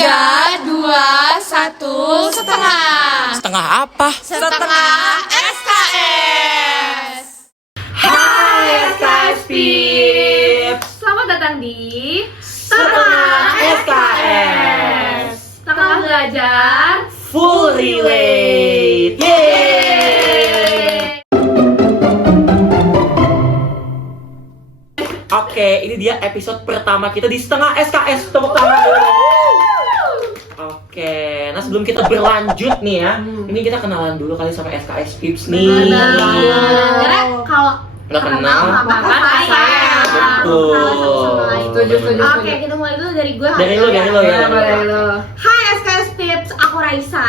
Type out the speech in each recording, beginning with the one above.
3, 2, 1, setengah. Setengah apa? Setengah SKS. Hai SKS Pips. Selamat datang di Setengah SKS. Setengah belajar Full relate. Yeay. Oke, ini dia episode pertama kita di Setengah SKS. Tepuk tangan dulu. Oke, nah sebelum kita berlanjut nih ya, ini kita kenalan dulu kali sama SKS Pips nih. Kalau Nggak kenal, maka sayang. betul. Setuju. Oke, kita mulai dulu dari gue. Dari lo ya. Hai SKS Pips, aku Raisa.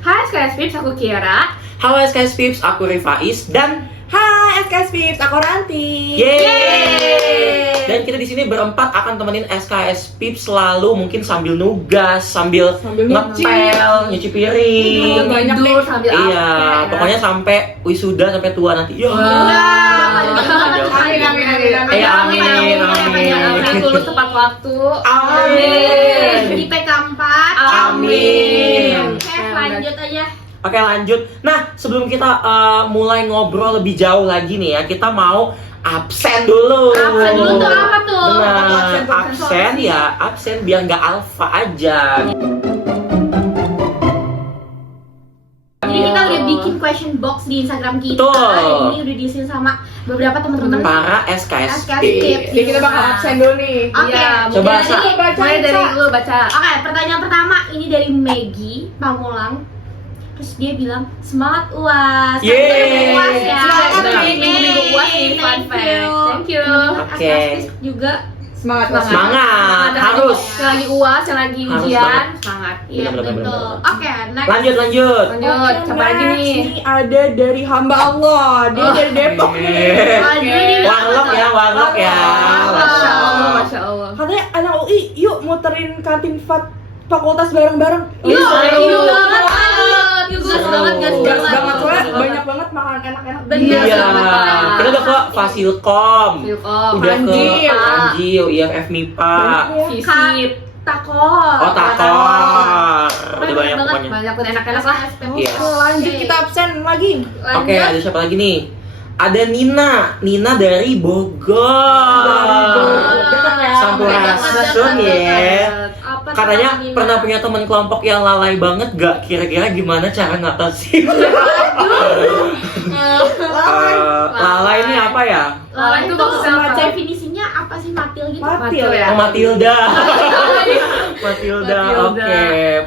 Hai SKS Pips, aku Kiara. Halo SKS Pips, aku Rifais dan Hai SKS Pips, aku Ranti. yeay. Dan kita di sini berempat akan temenin SKS Pips selalu mungkin sambil nugas, sambil ngepel, nyuci piring. Banyak Tidur deh. sambil Iya, apa. pokoknya sampai wisuda sampai tua nanti. Ya. Amin. Lulus tepat waktu. Amin. IPK 4. Amin. Oke, lanjut aja. Oke lanjut. Nah sebelum kita mulai ngobrol lebih jauh lagi nih ya, kita mau absen dulu. Absen dulu tuh apa tuh? Benar, Absen absen biar nggak alfa aja. Jadi kita udah bikin question box di Instagram kita. Betul. Ini udah diisi sama beberapa teman-teman. Para SKS SKS Pips. Pips. Jadi kita bakal absen dulu nih. Oke, Coba, Sa. mulai dari lu baca. Oke, pertanyaan pertama ini dari Maggie Pamulang. Terus dia bilang semangat UAS. Yeay. UAS ya. Semangat Minggu UAS nih, fun fact. Thank you. Oke. SKS juga Semangat. Semangat, harus. yang lagi UAS, yang lagi Harus ujian, banget. semangat. Iya, Bener. betul. Oke, next. Lanjut. Lanjut, siapa lagi nih? Ini ada dari hamba Allah. Dia dari Depok nih. Warlock ya. Masya Allah. Katanya anak UI, yuk muterin kantin fakultas bareng-bareng. Yuk, seru. yuk banget. Yuk gas Seru. banget, gas Gas banget. banget soalnya banyak banget makanan enak-enak. Bener. Iya. Kita udah ke Fasilkom. Yuk, Udah ke Anjir. Anjil, IFF MIPA. Fisip. Takor. Oh, takor. Udah banyak pokoknya. Banyak pun enak-enak lah. Yes. Lanjut kita absen lagi. Oke, ada siapa lagi nih? Ada Nina dari Bogor. Dekat ya. Sampurasun ya. Apa Katanya sama Nina? pernah punya teman kelompok yang lalai banget gak? Kira-kira gimana cara ngatasin? Lalai ini apa ya? Lalai itu maksudnya apa? semacam- Definisinya apa sih, matil gitu? Matil ya. Oh, Matilda. Matilda. Matilda. Oke.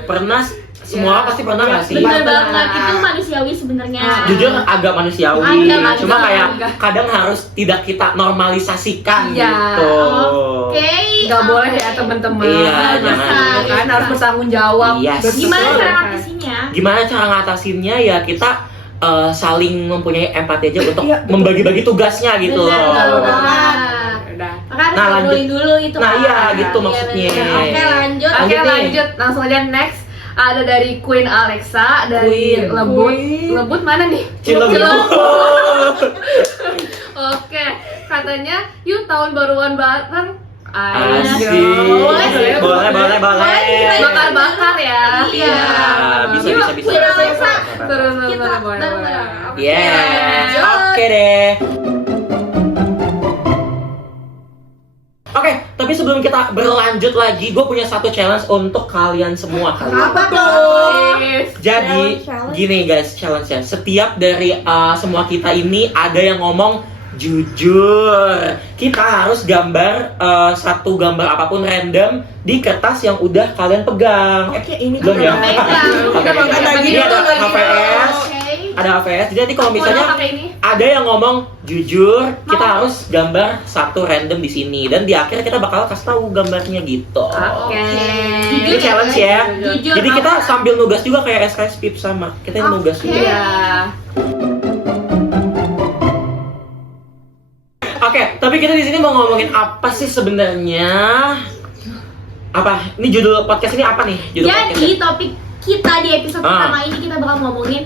Pernah semua pasti pernah gak sih? Bener Pernah. banget, itu manusiawi sebenarnya. Jujur agak manusiawi, Agak cuma kayak agak. kadang harus tidak kita normalisasikan Iya. gitu. Oke. Nggak boleh ya teman-teman. Iya, jangan. Gitu kan harus bertanggung jawab. Yes. Gimana Betul. cara ngatasinnya? Gimana cara ngatasinnya ya kita saling mempunyai empati aja untuk Iya, betul. membagi-bagi tugasnya gitu Bener, loh. betul banget. Udah. Maka harus Nah, lanjut. ngobrolin dulu gitu Nah, kan. iya, gitu Iya, maksudnya. bener. Oke, lanjut. Oke Lanjut nih. lanjut, langsung aja next. Ada dari Queen Alexa dari Queen. Lebut. Queen. Lebut mana nih? Cilebut. Oke, katanya yuk tahun baruan bareng. Asik. Boleh. Boleh. Bakar-bakar ya. Iya. Bisa. Yuk, Queen Alexa. Terus Kita boleh. bareng-bareng. Oke, Yes. lanjut. Oke deh. Oke, tapi sebelum kita berlanjut lagi, gue punya satu challenge untuk kalian semua. Apa tuh? Jadi, Challenge. gini guys, challenge-nya. Setiap dari semua kita ini ada yang ngomong jujur. Kita harus gambar satu gambar apapun random di kertas yang udah kalian pegang. Oke, ini Belum ya? pegang. Oke, pegang lagi. ini ada HVS. Oke. Ada HVS. Jadi kalau misalnya pakai ini. ada yang ngomong jujur, kita harus gambar satu random di sini dan di akhir kita bakal kasih tahu gambarnya gitu. Oke. Ini challenge ya. Jujur. Jadi kita sambil nugas juga kayak SKS Pips sama. Kita yang nugas juga. Iya. Oke, tapi kita di sini mau ngomongin apa sih sebenarnya? Apa? Ini judul podcast ini apa nih? Judul Jadi podcastnya? topik kita di episode pertama ini kita bakal ngomongin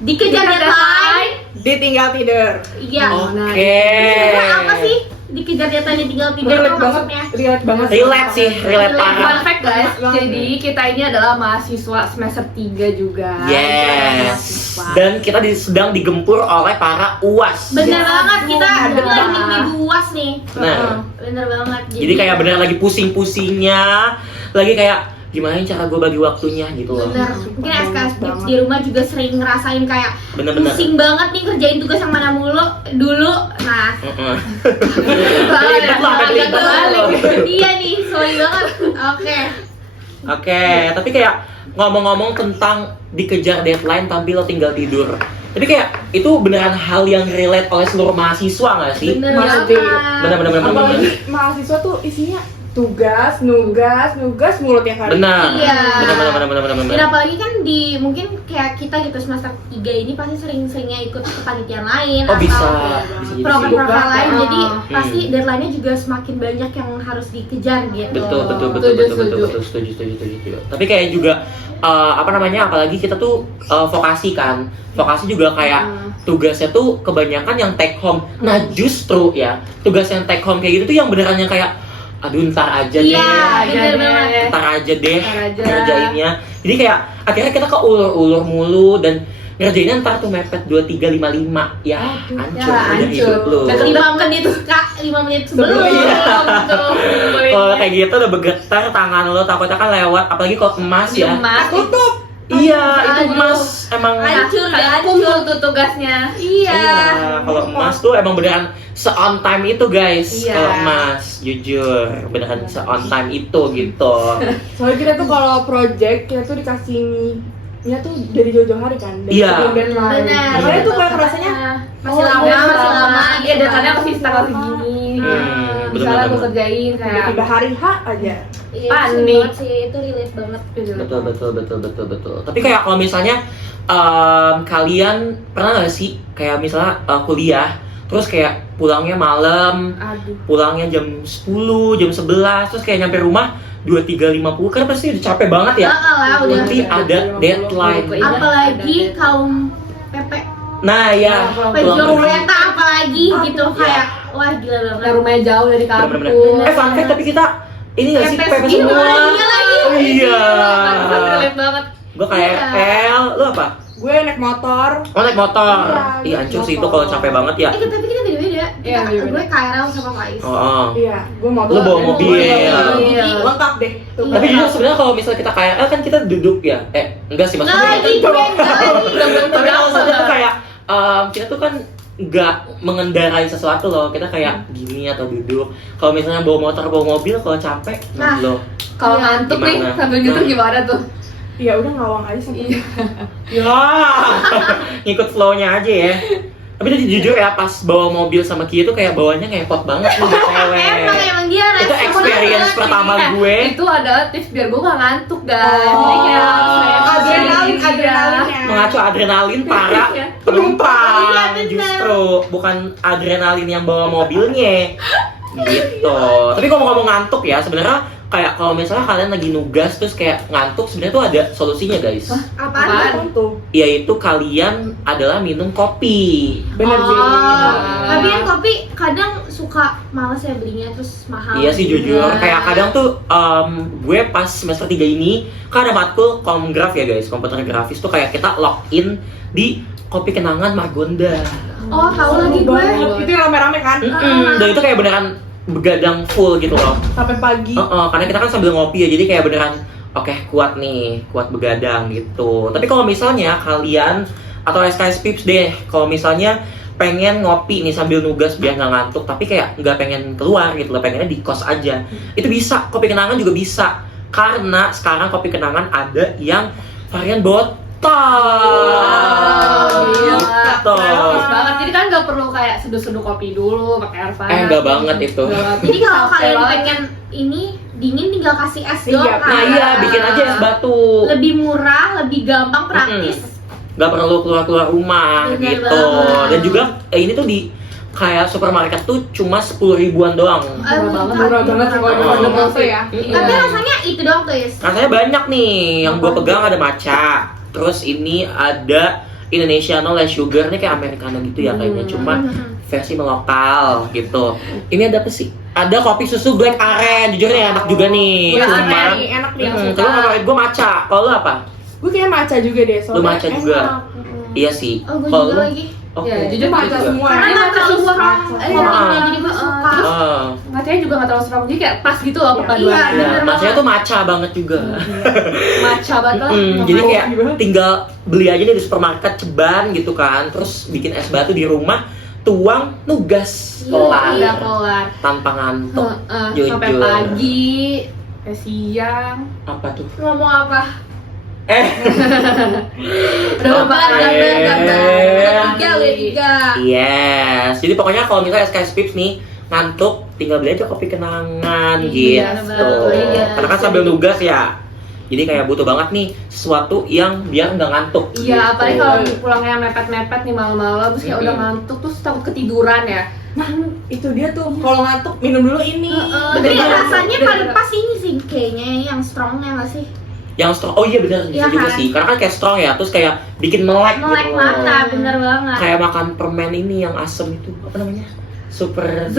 dikejar Dikejar deadline. Ditinggal tidur. Iya. Oke. Sebenarnya apa sih dikejar deadline tinggal 3 Relate tahun banget, maksudnya. relate banget. Relate sih, relate Fun parah. fact guys, Banget. jadi kita ini adalah mahasiswa semester 3 juga. Yes. Mahasiswa. Dan kita sedang digempur oleh para UAS. Bener banget, kita Aduh, lagi banget. minggu UAS nih. Nah. Bener banget. Jadi kayak bener lagi pusing-pusingnya, lagi kayak gimana cara gue bagi waktunya gitu loh. bener. Mungkin SKS Pips di rumah juga sering ngerasain kayak Bener-bener. pusing banget nih kerjain tugas yang mana mulu dulu. Nah, Heeh. Belibet lah, sampai belibet balik. iya nih, sorry banget. Oke, tapi kayak ngomong-ngomong tentang dikejar deadline tapi lo tinggal tidur. Tapi kayak itu beneran hal yang relate oleh seluruh mahasiswa nggak sih? Bener Mas banget. Bener-bener. Apalagi mahasiswa tuh isinya tugas, nugas mulu tiap hari. Benar. Iya. Benar. Dan apalagi kan di mungkin kayak kita gitu semester 3 ini pasti sering-seringnya ikut kepanitiaan lain Oh atau bisa jadi. program-program lain, Ah. jadi pasti deadline-nya juga semakin banyak yang harus dikejar gitu. Betul. Setuju. Setuju. Tapi kayak juga apalagi kita tuh vokasi kan. Vokasi juga kayak tugasnya tuh kebanyakan yang take home. Nah, justru ya, tugas yang take home kayak gitu tuh yang beneran yang kayak aduh ntar aja deh. Iya, bener banget. Ntar aja deh Ntar aja. ngerjainnya. Jadi kayak akhirnya kita keulur-ulur mulu dan ngerjainnya ntar tuh mepet 23.55. Ya, hancur ya, udah hancur. hidup lu. Deket 5 menit Kak, 5 menit sebelum. Iya. Tuh, Kalau kayak gitu udah bergetar tangan lo, takutnya kan lewat, apalagi kalau emas ya. Emas. Tutup. Iya, itu Aduh. emas emang. Hancur Kayak hancur. kumpul tuh tugasnya. Iya. Iya, kalau emas tuh emang beneran se-on time itu guys. Iya. Kalau emas, jujur beneran se-on time itu gitu. Soalnya kita tuh kalau project kita tuh dikasihnya tuh dari jauh-jauh hari kan. Dari Iya. sebelum deadline. Benar. Makanya tuh kayak rasanya Masih Oh, lama, iya, masih lama. Iya, deadline-nya masih tanggal segini. Misalnya aku bener-bener. kerjain kayak tiba-tiba hari H aja. Iya, Panik. seru banget sih, itu relate banget. Betul. Tapi kayak kalau misalnya kalian pernah nggak sih kayak misalnya kuliah, terus kayak pulangnya malam, aduh. pulangnya jam 10, jam 11, terus kayak nyampe rumah 23.50 kan pasti udah capek banget ya. Lah, udah. Nanti ada deadline. Apalagi kaum PP Nah ya, pejuang kereta apalagi gitu Iya. kayak wah gila Nah, banget. rumahnya jauh dari bener-bener. kampus. Fun fact tapi kita ini nggak sih Pepes pepes gitu semua? iya lagi. Oh, iya. Relate banget. Gue kayak Iya. lu apa? Gue naik motor. Oh naik motor. Iya, Iya hancur sih itu motor. kalau capek banget ya. Tapi kita beda-beda. Iya, beda-beda. Gue KRL sama Faiz. Oh. Iya, gue motor. Lu bawa mobil. Iya. Lengkap deh. Tuh. Tapi jujur sebenarnya kalau misalnya kita KRL kan kita duduk ya. Enggak sih Nggak maksudnya. lagi, gue nggak lagi. Tapi kalau maksudnya tuh kayak kita tuh kan nggak mengendarai sesuatu loh. Kita kayak gini atau duduk. Kalau misalnya bawa motor, bawa mobil, kalau capek, Nah. lo. Kalau Iya. ngantuk nih Gimana? sambil gitu Nah. gimana tuh? Ya udah ngawang aja sama. Iya. Ya, ngikut flow-nya aja ya. Tapi tadi jujur ya pas bawa mobil sama Kia tuh kayak bawanya ngepot banget nih cewek. Emang dia Itu experience pertama gue. Itu adalah tips biar gue gak ngantuk guys. Jadi kayak adrenalinnya. Mengacu adrenalin para Iya. penumpang Iya, benar. justru bukan adrenalin yang bawa mobilnya gitu. Tapi kalau ngomong ngantuk ya sebenarnya kayak kalau misalnya kalian lagi nugas terus kayak ngantuk sebenarnya tuh ada solusinya guys. Apaan? Apaan? Tuh. Yaitu kalian adalah minum kopi. Bener sih. Tapi kan kopi kadang suka males ya belinya terus mahal. Iya sih jujur, Iya. kayak kadang tuh gue pas semester 3 ini kan ada matkul komgraf ya guys, komputer grafis tuh kayak kita login di Kopi Kenangan Margonda. Oh, tahu lagi gue. Itu rame-rame kan? Dan itu kayak beneran begadang full gitu loh. Sampai pagi. Karena kita kan sambil ngopi ya, jadi kayak beneran oke, kuat nih, kuat begadang gitu. Tapi kalau misalnya kalian atau SKS Pips deh, kalau misalnya pengen ngopi nih sambil nugas biar nggak ngantuk, tapi kayak nggak pengen keluar gitu loh, pengennya di kos aja, itu bisa. Kopi Kenangan juga bisa, karena sekarang Kopi Kenangan ada yang varian botol. Gila. Gitu. Bagus banget. Jadi kan gak perlu kayak seduh-seduh kopi dulu pakai air panas. Enggak banget itu. Jadi kalau Capek kalian banget. pengen ini dingin tinggal kasih es Iya, doang. Nah iya, bikin aja es batu. Lebih murah, lebih gampang, praktis. Nggak perlu keluar rumah Bener gitu. banget. Dan juga ini tuh di kayak supermarket tuh cuma 10 ribuan doang. Murah banget sih kalau di Oh. Honda Cafe ya. Tapi rasanya itu doang tuh, Is. Rasanya banyak nih, yang gue pegang ada matcha. Terus ini ada Indonesiano Less Sugar, nih kayak Americano gitu ya kayaknya. Cuma versi melokal gitu. Ini ada apa sih? Ada kopi susu black aren, jujur nih enak juga nih. Black Cuman, aren nih, enak nih. tapi favorit gue matcha. Kalau lu apa? Gue kayaknya matcha juga deh. Lu matcha juga? Iya sih. Oh, gue Kalau juga lu? lagi. Oke. Ya, jujur Matcha juga. semua. Karena nggak terlalu strong Matcha. kopinya, jadi gue suka. Ah. Matchanya juga nggak terlalu strong, jadi kayak pas gitu loh Iya, perpaduannya. bener Ya, banget. matchanya tuh matcha banget juga. Matcha banget lah. Jadi kayak Kopi banget. tinggal beli aja nih di supermarket ceban gitu kan, terus bikin es batu di rumah, tuang, nugas, kelar, Udah kelar. tanpa ngantuk. Sampai Jujur. pagi, siang. Apa tuh? Ngomong apa? Udah Gambar, Eh. gambar. Udah tiga. Yes. Jadi pokoknya kalau misalnya SKS Pips nih ngantuk, tinggal beli aja kopi kenangan Iya, gitu. betul. Iya. Karena kan sambil nugas ya. Jadi kayak butuh banget nih sesuatu yang biar nggak ngantuk. Iya, apalagi gitu. kalau pulangnya mepet-mepet nih malam-malam, terus kayak udah Mm-mm. ngantuk, terus takut ketiduran ya. Nah, itu dia tuh. Kalau ngantuk minum dulu ini. Tapi Bener-bener. rasanya Bener-bener. paling pas ini sih kayaknya yang strongnya nggak sih? Yang strong, oh iya benar bisa Iya juga kan? sih. Karena kan kayak strong ya, terus kayak bikin melek Melek gitu. mata, bener banget. Kayak makan permen ini yang asem itu, apa namanya? Super.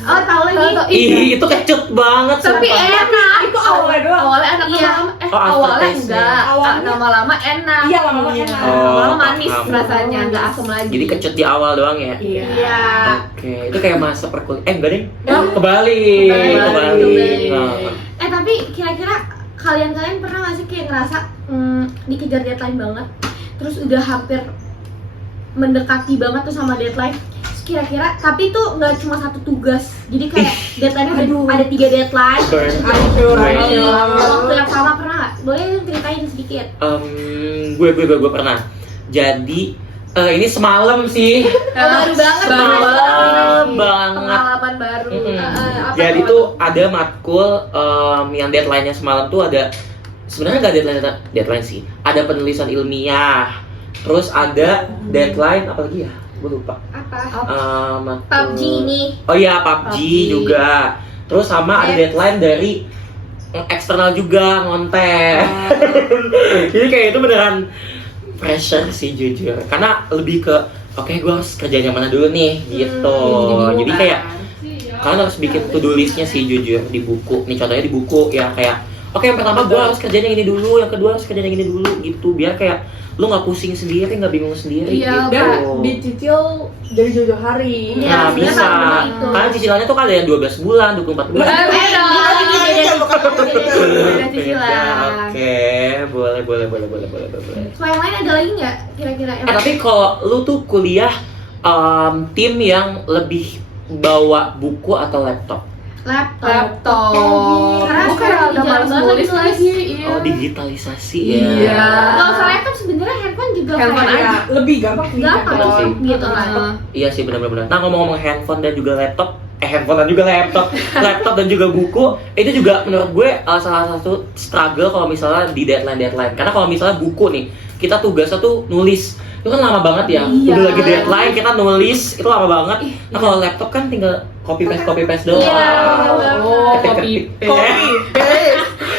Oh tahu lagi. Ih, itu kecut banget. Tapi sumpah. enak. Itu awalnya doang. Awalnya enak, Iya. lama-lama Oh, awalnya aftertaste-nya. enggak. Awalnya- Lama-lama enak. Iya, lama-lama enak. Oh, Lama-lama manis paham. rasanya, enggak asam lagi. Jadi kecut di awal doang ya. Iya. Iya. Oke, itu kayak masa perkuliahan. Enggak deh. Ya. Kebalik. Kebalik. Nah, Tapi kira-kira kalian pernah nggak sih kayak ngerasa dikejar deadline banget, terus udah hampir mendekati banget tuh sama deadline. Terus kira-kira, tapi tuh nggak cuma satu tugas, jadi kayak deadline-nya ada 3 deadline. burn. Hancur, Gue- hancur. Waktu yang sama pernah nggak? Boleh ceritain sedikit. Gue pernah. Jadi ini semalam sih. Baru banget. Semalam banget. Pengalaman baru. Mm-mm. apa Jadi tuh? tuh ada matkul yang deadline-nya semalam tuh ada, sebenarnya nggak deadline sih. Ada penulisan ilmiah. Terus ada deadline apa lagi ya? Gue lupa. Apa? Matkul- PUBG ini. Oh iya, PUBG juga. Terus sama ada deadline dari eksternal juga, ngonten. Jadi kayak itu beneran pressure sih jujur. Karena lebih ke oke, gue harus kerjaan yang mana dulu nih gitu. Jadi kayak kalian harus bikin to-do listnya sih jujur di buku. Nih contohnya di buku ya kayak oke, yang pertama gue harus kerjain yang ini dulu, yang kedua harus kerjain yang ini dulu gitu. Biar kayak lu nggak pusing sendiri, nggak bingung sendiri Iya, gitu. Dan dicicil dari jauh-jauh hari. Iya, Nah, sebenarnya bisa. sama itu. Karena cicilannya tuh kan ada yang 12 bulan, 24 bulan. Beda. Beda cicilan. Ya, oke, boleh. Kalau yang lain ada lagi nggak kira-kira? Tapi kalau lu tuh kuliah tim yang lebih bawa buku atau laptop? Laptop. Karena gue kayak udah malas nulis lagi. Iya. Oh, digitalisasi ya. Iya. Nggak usah laptop, sebenarnya handphone juga Handphone kayak aja. Lebih gampang sih. gampang Betul sih. gitu kan. Iya sih, benar-benar. Nah, ngomong-ngomong handphone dan juga laptop, handphone dan juga laptop, laptop dan juga buku, itu juga menurut gue salah satu struggle kalau misalnya di deadline. Karena kalau misalnya buku nih, kita tugasnya tuh nulis, itu kan lama banget ya. Iya. Udah lagi deadline, kita nulis, itu lama banget. Nah, kalau laptop kan tinggal copy paste doang. Iya. Oh, copy paste.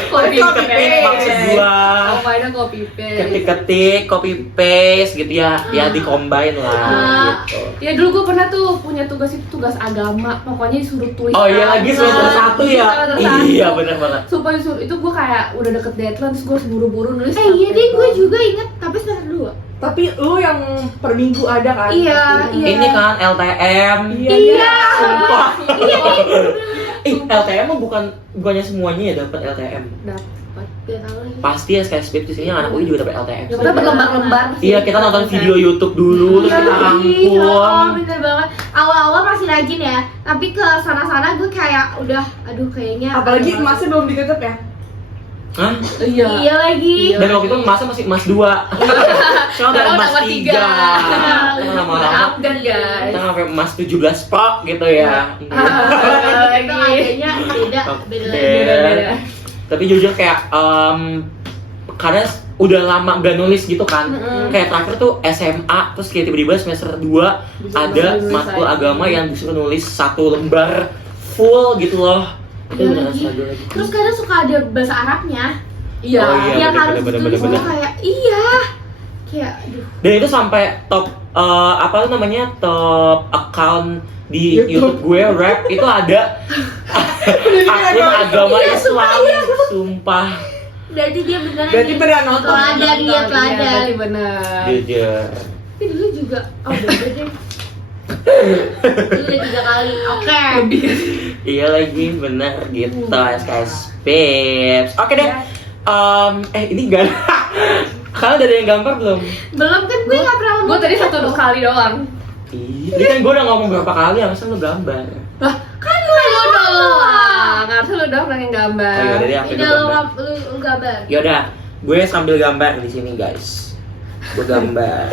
Copy paste. Maksud gua. Oh, mainnya copy paste. Ketik-ketik, copy paste gitu ya, ya di combine lah gitu. Ya dulu gue pernah tuh punya tugas itu tugas agama, pokoknya disuruh tulis. Oh iya lagi semester 1 ya? Semester satu. Iya benar banget. Sumpah disuruh, itu gue kayak udah deket deadline, terus gue harus buru-buru nulis. Iya deh, gue juga inget, tapi semester 2. Tapi lu yang per minggu ada kan? Iya, iya. Ini kan LTM. Iya. Sumpah. Iya deh. LTM mah bukannya semuanya ya dapat LTM. Dapat. Gak tahu lagi. Pasti ya kayak skripsi anak UI juga dapat LTM. Ya padahal berlembar-lembar. Iya, kita nonton video YouTube dulu terus kita Oh rangkum. bener banget. Awal-awal masih rajin ya, tapi ke sana-sana gue kayak udah, aduh kayaknya. Apalagi emasnya belum ditutup ya? Hah? Iya. Iya lagi. Iya. Dan waktu itu emasnya masih emas 2. Sekarang udah emas 3. Kita lama-lama Maafkan guys. kita sampai emas 17 Pro gitu ya. Itu Lagi. adanya beda, Oke. beda lagi. Beda-beda. Tapi jujur kayak karena udah lama gak nulis gitu kan. Kayak terakhir tuh SMA, terus kayak tiba-tiba semester 2 ada nulis matkul lagi. agama yang disuruh nulis 1 lembar full gitu loh. Itu Iya beneran lagi. struggle lagi. Terus kadang suka ada bahasa Arabnya Iya. Oh, iya. yang bener, harus bener, ditulis bener. tuh kayak iya. Kayak aduh. Dan itu sampai top apa namanya top account di YouTube gue rap itu ada akun agama Iya, sumpah, Islam, sumpah. Berarti dia beneran. Berarti nih. beneran nonton. Teladan dia, teladan. Berarti bener. Jujur. Tapi dulu juga, oh beda deh. Dulu udah 3 kali, oke. Iya lagi bener gitu SKS Pips. Oke deh. Ini gak kalian udah ada yang gambar belum? Belum kan gue nggak pernah Gue tadi 1-2 kali doang. Ini kan gue udah ngomong berapa kali, harusnya lu gambar. kan lu Doang. Harusnya lu doang yang gambar. Oh, yaudah deh, aku Udah gambar. lu gambar. Yaudah, gue sambil gambar di sini guys. Gue gambar.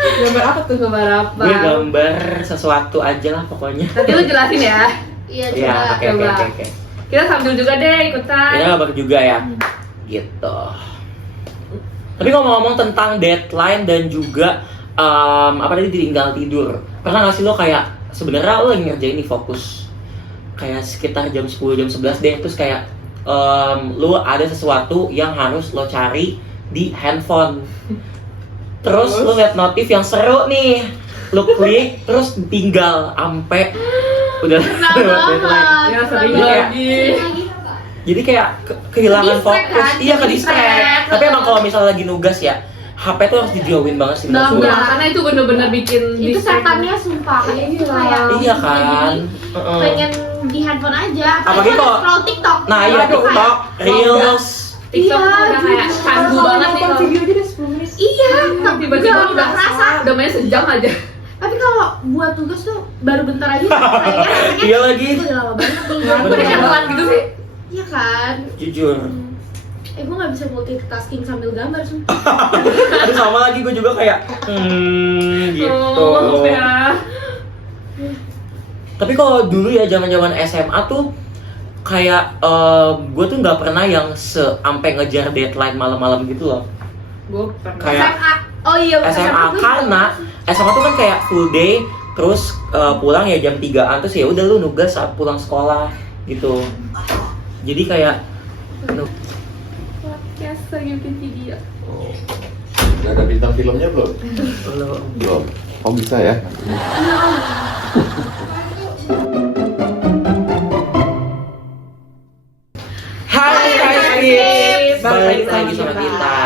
Gambar apa tuh? Gambar apa? Gue gambar sesuatu aja lah pokoknya. Nanti lu jelasin ya. Iya, Iya, coba. oke. Kita sambil juga deh ikutan. Kita gambar juga ya. Gitu. Tapi ngomong-ngomong tentang deadline dan juga apa tadi tinggal tidur. Pernah nggak sih lo kayak sebenarnya lo lagi ngerjain nih fokus kayak sekitar jam 10 jam 11 deh, terus kayak lo ada sesuatu yang harus lo cari di handphone. Terus lo liat notif yang seru nih, lo klik terus tinggal ampe udah Nah deadline. banget. Ya, sering Iya. lagi. Jadi kayak kehilangan Ke-distract fokus, kan? iya ke distract. Ke-distract. Tapi emang kalau misalnya lagi nugas ya, HP tuh harus dijauhin banget sih menurut Banget. gue. Nah, karena itu bener-bener bikin Itu distract. setannya sumpah. Iya. Kayak Iya kan. jadi Heeh. pengen di handphone aja. Apalagi kalau- scroll TikTok. Nah iya Waduh, TikTok, Reels. TikTok tuh Iya, udah kayak jujur. candu Kalau banget nih nonton kalau video aja udah 10 menit. Iya, tiba-tiba nggak udah kerasa. udah main sejam aja. Tapi kalau buat tugas tuh baru bentar aja kayaknya Iya lagi. itu udah lama banget nih. Gue udah kayak telat gitu sih. Iya kan? Jujur. Gue gak bisa multitasking sambil gambar sumpah. Aduh sama lagi gue juga kayak gitu. Oh, ya. Tapi kalau dulu ya zaman-zaman SMA tuh kayak gue tuh nggak pernah yang sampai ngejar deadline malam-malam gitu loh. Gue pernah. Kayak SMA. Oh iya, SMA gue karena juga. SMA tuh kan kayak full day, terus pulang ya jam 3-an, terus ya udah lu nugas saat pulang sekolah gitu. Jadi kayak Podcast lagi bikin video. Udah ada bintang filmnya belum? belum. Belum. Oh bisa ya? Hai guys, Tips. balik lagi sama kita.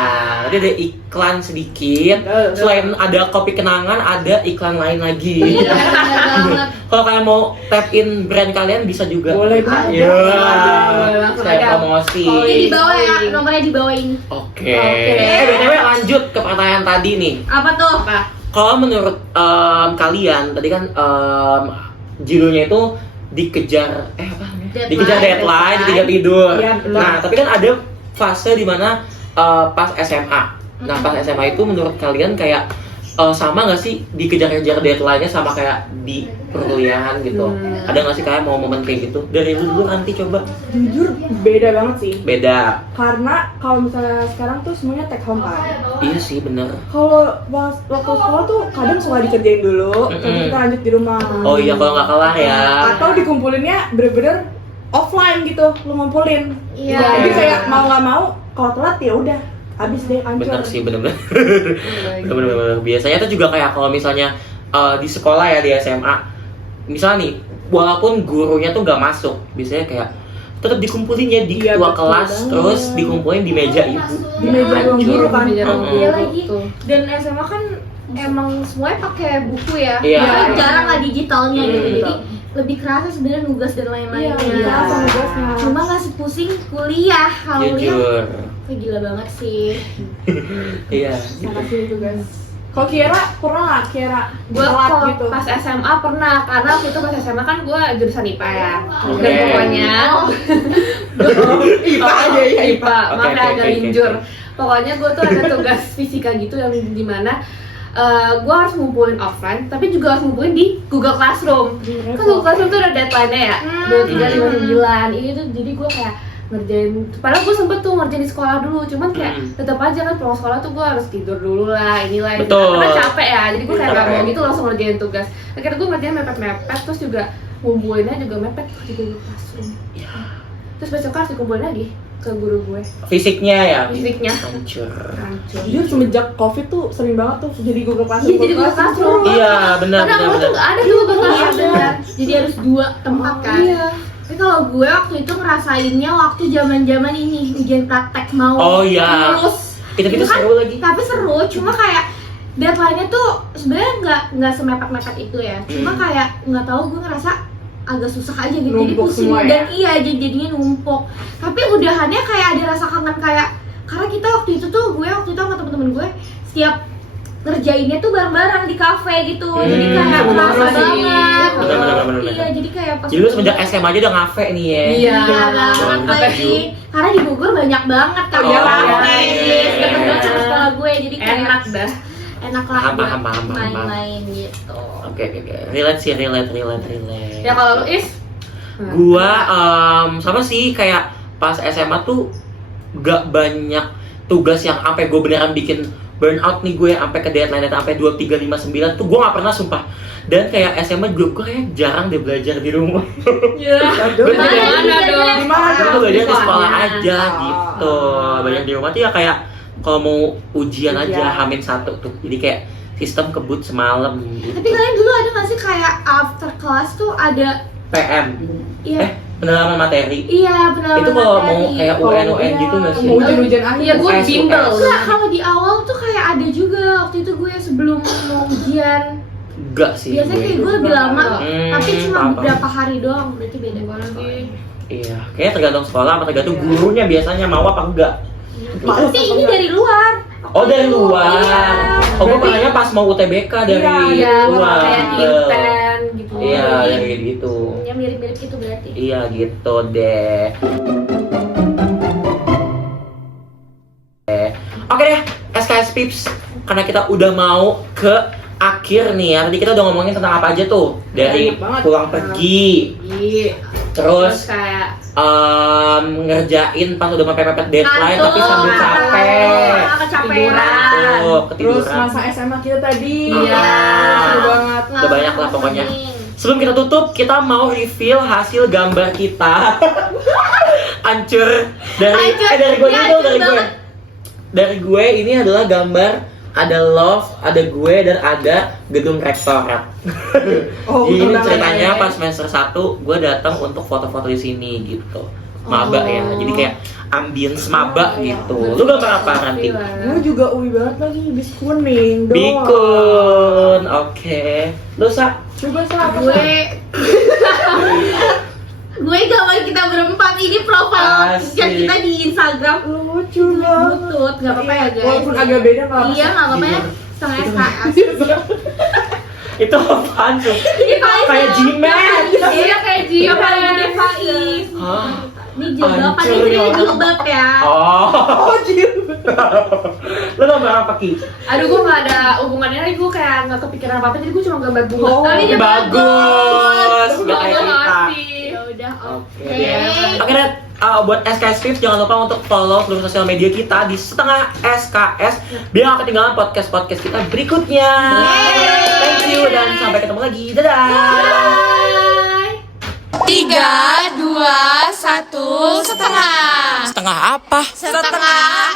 Tadi ada iklan sedikit. Selain ada kopi kenangan, ada iklan lain lagi. Iya, bener banget. Kalau kalian mau tap in brand kalian bisa juga. Boleh banget. Iya. Boleh, langsung Saya aja. promosi. Oh, Ini di bawah ya, nomornya di bawah ini. Oke. Oke. BTW lanjut ke pertanyaan tadi nih. Apa tuh? Apa? Kalau menurut kalian tadi kan judulnya itu dikejar apa namanya? Deadline. Dikejar deadline, dikejar tidur. Iya, benar. Nah, tapi kan ada fase dimana pas SMA. Nah, pas SMA itu menurut kalian kayak sama nggak sih dikejar-kejar deadline-nya sama kayak di perkuliahan gitu? Ada nggak sih kalian mau momen kayak gitu? Dari lu dulu nanti coba. Jujur beda banget sih. Beda. Karena kalau misalnya sekarang tuh semuanya take home kan. Iya sih bener. Kalau pas waktu sekolah tuh kadang suka dikerjain dulu, terus kita lanjut di rumah. Oh iya kalau nggak kelar ya. Atau dikumpulinnya bener-bener offline gitu, lu ngumpulin. Iya. Jadi kayak mau nggak mau, kalau telat ya udah, habis deh hancur. Bener sih bener-bener. Bener-bener. Biasanya tuh juga kayak kalau misalnya di sekolah ya di SMA, misalnya nih, walaupun gurunya tuh nggak masuk, biasanya kayak tetap dikumpulin ya di Iya, ketua betul kelas, banget. terus dikumpulin di meja ibu. Di meja ruang Hancur. guru kan. Meja ruang Mm-mm. guru. Iya lagi. Tuh. Dan SMA kan emang semuanya pakai buku ya. Iya. Tapi jarang lah digitalnya gitu. Hmm. Jadi lebih kerasa sebenarnya nugas dan lain-lainnya. Iya, sama tugasnya. Cuma nggak sepusing kuliah. Kalau kuliah, Jujur. wah, gila banget sih. Iya. Sama sih itu guys. Kalau Kira pernah nggak Kira Gue telat kalau gitu? pas SMA pernah, karena waktu itu pas SMA kan gue jurusan IPA ya. Oke. Dan pokoknya IPA aja ya IPA. IPA, maaf Oke, ya oke, agak oke, linjur. oke. Pokoknya gue tuh ada tugas fisika gitu yang dimana gue harus ngumpulin offline, tapi juga harus ngumpulin di Google Classroom. Kan Google Classroom tuh ada deadline-nya ya, 2359. Ini tuh jadi gue kayak ngerjain, padahal gue sempet tuh ngerjain di sekolah dulu, cuman kayak tetap aja kan pulang sekolah tuh gue harus tidur dulu lah, inilah ini. Betul. Karena capek ya, jadi gue kayak gak mau Capek. gitu langsung ngerjain tugas. Akhirnya gue ngerjain mepet-mepet, terus juga ngumpulinnya juga mepet di Google Classroom. Terus besok harus dikumpulin lagi. ke guru gue. Fisiknya ya. Fisiknya Hancur. hancur. Jujur semenjak covid tuh sering banget tuh jadi Google Classroom. Iya, jadi Google Classroom. Iya, benar Karena benar aku tuh benar. nggak ada tuh Google Iya Classroom. benar. Jadi harus 2 tempat kan. Iya. Tapi kalau gue waktu itu ngerasainnya waktu zaman ini ujian praktek mau Oh, iya. lulus. Itu Itu kan, seru lagi. Tapi seru, cuma kayak deadline-nya tuh sebenarnya nggak semepet-mepet itu ya. Cuma kayak nggak tahu gue ngerasa agak susah aja gitu. Jadi Numpuk pusing semua ya? dan iya jadinya numpuk. Tapi udahannya kayak ada rasa kangen kayak karena kita waktu itu sama temen-temen gue setiap ngerjainnya tuh bareng-bareng di kafe gitu. Jadi kayak Bener kerasa sih. banget. Bener. Iya, jadi kayak pas Jadi lu semenjak SMA aja udah ngafe nih ya. Iya. Iya banget Mantap, lagi. Ju. Karena di Bogor banyak banget kan Oh, ya iya. kafe. Iya. Deket banget sama sekolah gue, jadi kayak Enak dah. enak lah Paham, buat paham. main-main gitu. Oke. Relate sih, relate. Ya kalau lu Is? Gua sama sih kayak pas SMA tuh gak banyak tugas yang sampai gue beneran bikin burnout nih gue sampai ke deadline sampai 2, 3, 5, 9 tuh gue gak pernah sumpah. Dan kayak SMA juga gue kayak jarang deh belajar di rumah. Iya. Gue tuh Mana belajar- dong? Gimana gue tuh belajar di sekolah Sekolahnya. aja gitu. Belajar di rumah tuh ya kayak kalau mau ujian aja Hamin 1 tuh. Jadi kayak sistem kebut semalam gitu. Tapi kalian dulu ada nggak sih kayak after class tuh ada PM. iya Pendalaman materi. iya benar. Itu kalau mau kayak UN gitu nggak sih? Mau ujian akhir. Iya, gue UKS. bimbel. Enggak, kalau di awal tuh kayak ada juga waktu itu gue sebelum mau ujian. Enggak sih. Biasanya kayak gue lebih lama, tapi cuma paham. beberapa hari doang, berarti beda banget. Iya, kayaknya tergantung sekolah apa tergantung gurunya biasanya mau apa enggak. Tapi ini dari luar. Oh dari luar. Iya. Oh gue pernahnya pas mau UTBK dari Iya, luar. kayak Inten gitu. Iya, dari gitu. Ya mirip-mirip gitu berarti. Iya gitu deh. Oke deh, SKS Pips, karena kita udah mau ke akhir nih ya. Tadi kita udah ngomongin tentang apa aja tuh, dari Banyak banget. pulang pergi, Iya. terus kayak ngerjain pas udah mepet-mepet deadline tapi sambil capek. Kecapean. Tuh, Terus ketiduran. masa SMA kita tadi. Iya. Seru banget. Udah banyak lah pokoknya. Sebelum kita tutup, kita mau reveal hasil gambar kita. Hancur dari Hancur. dari gue Iya, dulu hancur dari gue. banget. Dari gue ini adalah gambar ada love, ada gue dan ada gedung rektorat. Oh, Jadi ini undangan ceritanya ya. pas semester 1 gue datang untuk foto-foto di sini gitu. Maba ya. Jadi kayak ambience maba gitu. Lu gambar apa nanti? Gue juga UI banget lagi, bis kuning doang. Bikun. Oke. Lu Sa? Coba apa Gue gambar kita berempat ini profil Asik. yang kita di Instagram. lucu banget. Butut, nggak apa-apa ya guys. Walaupun agak beda nggak apa-apa. Iya nggak apa-apa ya. Setengah SKS. Itu apaan tuh? Ini paling Kayak Gmail. Iya kayak Iya Gio paling gede Faiz. Hah? Ini jilbab, Hancur ini ya. jilbab ya. Oh. Oh, Jil. Lu gambar apa Ki? Aduh, gue gak ada hubungannya lagi, gue kayak gak kepikiran apa-apa, jadi gue cuma gambar bunga. Oh, Tapi dia bagus. Gak kayak kita. Ya udah oke. Oke. Oke deh, buat SKS Tips jangan lupa untuk follow seluruh sosial media kita di setengah SKS biar gak ketinggalan podcast kita berikutnya. Thank you dan sampai ketemu lagi. Dadah. Bye. 3, 2, 1, setengah. Setengah apa? Setengah